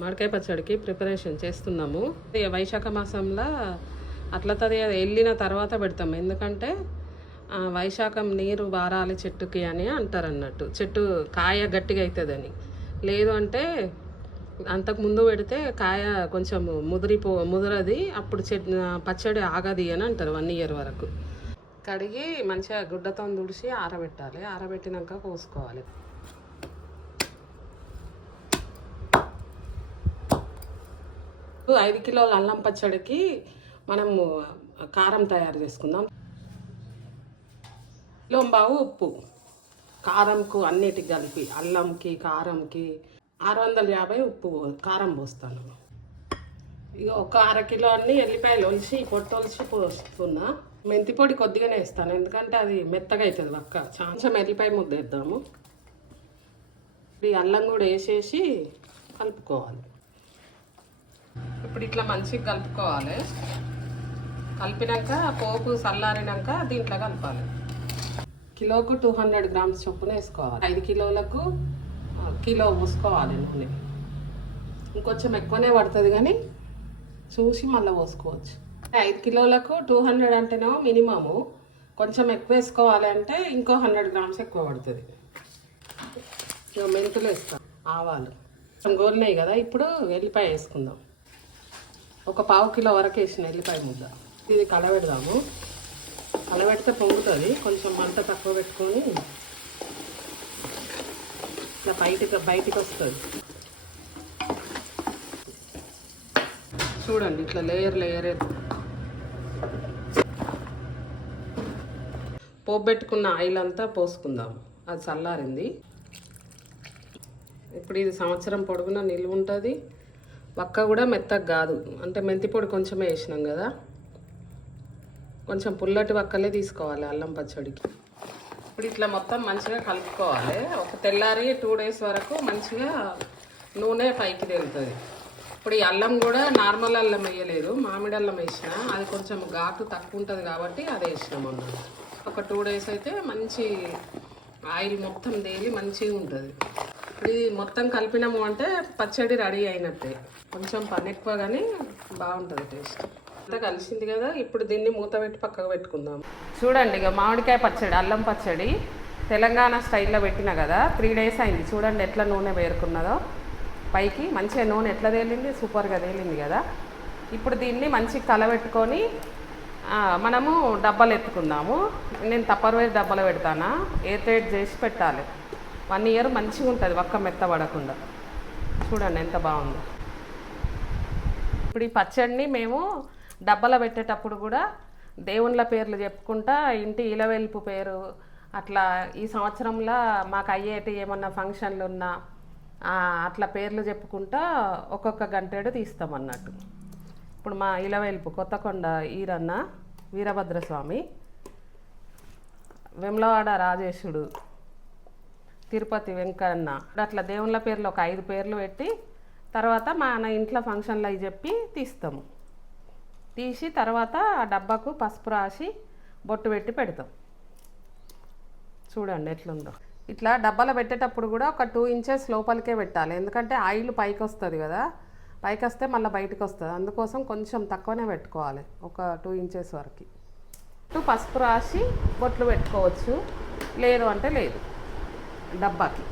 మామిడికాయ పచ్చడికి ప్రిపరేషన్ చేస్తున్నాము. వైశాఖ మాసంలో అట్లా వెళ్ళిన తర్వాత పెడతాము. ఎందుకంటే వైశాఖం నీరు వారాలి చెట్టుకి అని అంటారు అన్నట్టు. చెట్టు కాయ గట్టిగా అవుతుందని. లేదు అంటే అంతకుముందు పెడితే కాయ కొంచెం ముదరది, అప్పుడు పచ్చడి ఆగది అని అంటారు 1 year వరకు. కడిగి మంచిగా గుడ్డతో తుడిచి ఆరబెట్టాలి. ఆరబెట్టినాక కోసుకోవాలి. 5 కిలోల అల్లం పచ్చడికి మనము కారం తయారు చేసుకుందాం. కిలోంబావు ఉప్పు, కారంకు అన్నిటికి కలిపి అల్లంకి కారంకి 650 ఉప్పు కారం పోస్తాను. ఇక ఒక 1/2 కిలో అన్ని ఎల్లిపాయలు ఒలిచి పొట్టొలిచి పోస్తున్నా. మెంతి పొడి కొద్దిగానే వేస్తాను, ఎందుకంటే అది మెత్తగా అవుతుంది వక్క. కొంచెం ఎల్లిపాయ ముద్ద వేద్దాము. ఈ అల్లం కూడా వేసేసి కలుపుకోవాలి. ఇప్పుడు ఇట్లా మంచిగా కలుపుకోవాలి. కలిపినాక పోపు చల్లారినాక దీంట్లో కలపాలి. కిలోకు 200 grams చొప్పున వేసుకోవాలి. 5 కిలోలకు కిలో పోసుకోవాలి నూనె. ఇంకొంచెం ఎక్కువనే పడుతుంది కానీ చూసి మళ్ళీ పోసుకోవచ్చు. 5 కిలోలకు 200 అంటేనేమో మినిమము. కొంచెం ఎక్కువ వేసుకోవాలి అంటే ఇంకో 100 grams ఎక్కువ పడుతుంది. మెంతులు వేస్తాం, ఆవాలు గోలినాయి కదా. ఇప్పుడు ఎల్లిపాయ వేసుకుందాం. ఒక 1/2 కిలో వరకు వేసిన ఎల్లిపాయ ముద్ద. ఇది కలబెడదాము. కలబెడితే పొంగుతుంది. కొంచెం మంట తక్కువ పెట్టుకొని ఇట్లా బయటికి వస్తుంది. చూడండి ఇట్లా లేయర్ పోపు పెట్టుకున్న ఆయిల్ అంతా పోసుకుందాం. అది చల్లారింది. ఇప్పుడు ఇది సంవత్సరం పొడుగునా నిల్వ ఉంటుంది. వక్క కూడా మెత్తగా కాదు, అంటే మెంతి పొడి కొంచెమే వేసినాం కదా. కొంచెం పుల్లటి వక్కలే తీసుకోవాలి అల్లం పచ్చడికి. ఇప్పుడు ఇట్లా మొత్తం మంచిగా కలుపుకోవాలి. ఒక తెల్లారి 2 days వరకు మంచిగా నూనె పైకి తేలుతుంది. ఇప్పుడు ఈ అల్లం కూడా నార్మల్ అల్లం వేయలేదు, మామిడి అల్లం వేసిన. అది కొంచెం ఘాటు తక్కువ ఉంటుంది కాబట్టి అది వేసినాం అన్నమాట. ఒక 2 days అయితే మంచి ఆయిల్ మొత్తం తేలి మంచిగా ఉంటుంది. ఇప్పుడు ఇది మొత్తం కలిపినాము అంటే పచ్చడి రెడీ అయినట్టే. కొంచెం పని ఎక్కువ కానీ బాగుంటుంది టేస్ట్. అంతా కలిసింది కదా. ఇప్పుడు దీన్ని మూత పెట్టి పక్కకు పెట్టుకుందాం. చూడండి ఇక మామిడికాయ పచ్చడి, అల్లం పచ్చడి తెలంగాణ స్టైల్లో పెట్టిన కదా. 3 days అయింది. చూడండి ఎట్లా నూనె వేరుకున్నదో పైకి. మంచిగా నూనె ఎట్లా తేలింది, సూపర్గా తేలింది కదా. ఇప్పుడు దీన్ని మంచిగా కలబెట్టుకొని మనము డబ్బాలు ఎత్తుకుందాము. నేను టప్పర్వేర్ డబ్బాలో పెడతానా. ఎయిర్ టైట్ చేసి పెట్టాలి. 1 year మంచిగా ఉంటుంది, వక్క మెత్తబడకుండా. చూడండి ఎంత బాగుందో. ఇప్పుడు ఈ పచ్చడిని మేము డబ్బాలో పెట్టేటప్పుడు కూడా దేవుళ్ళ పేర్లు చెప్పుకుంటా, ఇంటి ఇలవెల్పు పేరు అట్లా, ఈ సంవత్సరంలో మాకు అయ్యేటి ఏమన్నా ఫంక్షన్లు ఉన్నా అట్లా పేర్లు చెప్పుకుంటా ఒక్కొక్క గంటేడు తీస్తామన్నట్టు. ఇప్పుడు మా ఇలవెల్పు కొత్తకొండ ఈరన్న వీరభద్రస్వామి, వెమ్లవాడ రాజేశుడు, తిరుపతి వెంకన్న, అట్లా దేవుళ్ళ పేర్లు ఒక 5 పేర్లు పెట్టి తర్వాత మన ఇంట్లో ఫంక్షన్లు అవి చెప్పి తీస్తాము. తీసి తర్వాత ఆ డబ్బాకు పసుపు రాసి బొట్టు పెట్టి పెడతాం. చూడండి ఎట్లుందో. ఇట్లా డబ్బాలో పెట్టేటప్పుడు కూడా ఒక 2 inches లోపలికే పెట్టాలి, ఎందుకంటే ఆయిల్ పైకి వస్తుంది కదా. పైకి వస్తే మళ్ళీ బయటకు వస్తుంది. అందుకోసం కొంచెం తక్కువనే పెట్టుకోవాలి, ఒక 2 inches వరకు. పసుపు రాసి బొట్లు పెట్టుకోవచ్చు, లేదు అంటే లేదు డబ్బాకి.